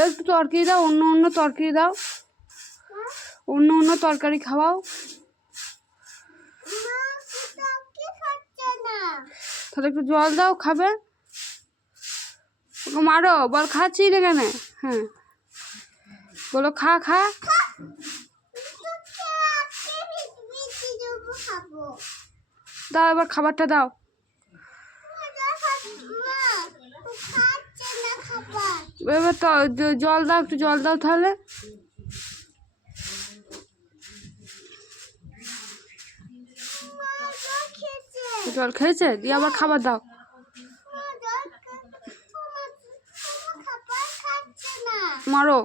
একটু তরকারি দাও, অন্য অন্য তরকারি দাও, অন্য অন্য তরকারি খাওয়াও। তাহলে একটু জল দাও, খাবে। ওকে মারো, বল খাচ্ছি না কেন? হ্যাঁ বলো খা খা। দাও এবার খাবারটা দাও। এবার তো জল দাও, একটু জল দাও তাহলে। জল খেয়েছে, দিয়ে আবার খাবার দাও। মারো,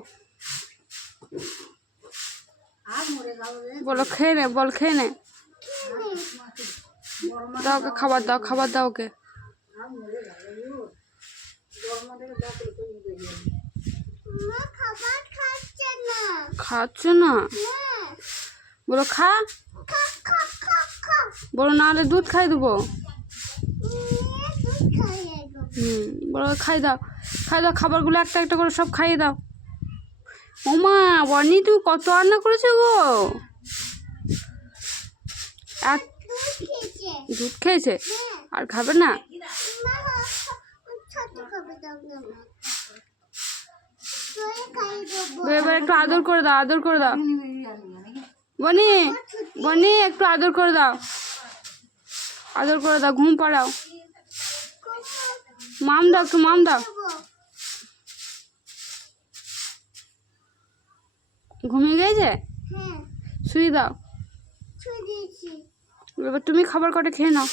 বলো খেয়ে নে, বল খেয়ে নে। দাও ওকে খাবার দাও, খাবার দাও ওকে। খাচ্ছে না, বলো খা। বলো নাহলে দুধ খাই দেবো। বলো খাই দাও, খাই দাও, খাবারগুলো একটা একটা করে সব খাইয়ে দাও। ওমা বনি তুমি কত রান্না করেছো গো। দুধ খেয়েছে আর খাবে না। এবার একটু আদর করে দাও, আদর করে দাও। বনি বনি একটু আদর করে দাও, আদর করে দাও, ঘুম পাড়াও। মাম দাও, একটু মাম দাও। ঘুমিয়ে গেছে, শুয়ে দাও। এবার তুমি খাবার কটা খেয়ে নাও।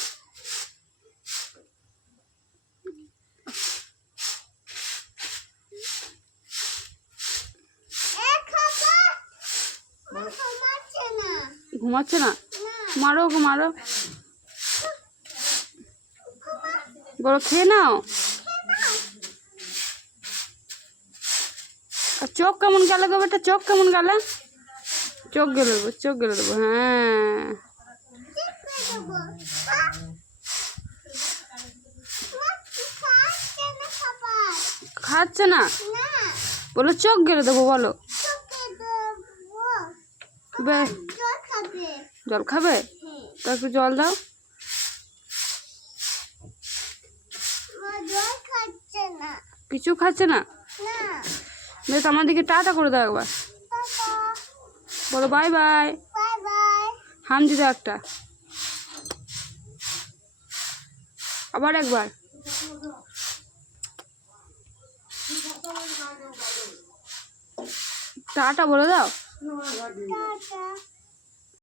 ঘুমাচ্ছে না, মারো ওকে মারো। বলো খেয়ে নাও। আর চোখ কেমন গেল গো বেটা, চোখ কেমন গেল? চোখ গেলে দেবো, চোখ গেলে দেবো। হ্যাঁ খাচ্ছে না, বলো চোখ গেলে দেবো। বলো জল খাবে, তো একটু জল দাও। কিছু খাচ্ছে না, বেশ আমার দিকে টাটা করে দাও একবার। বলো বাই বাই, হামজি দাও একটা, আবার একবার। টাটা বলে দাও।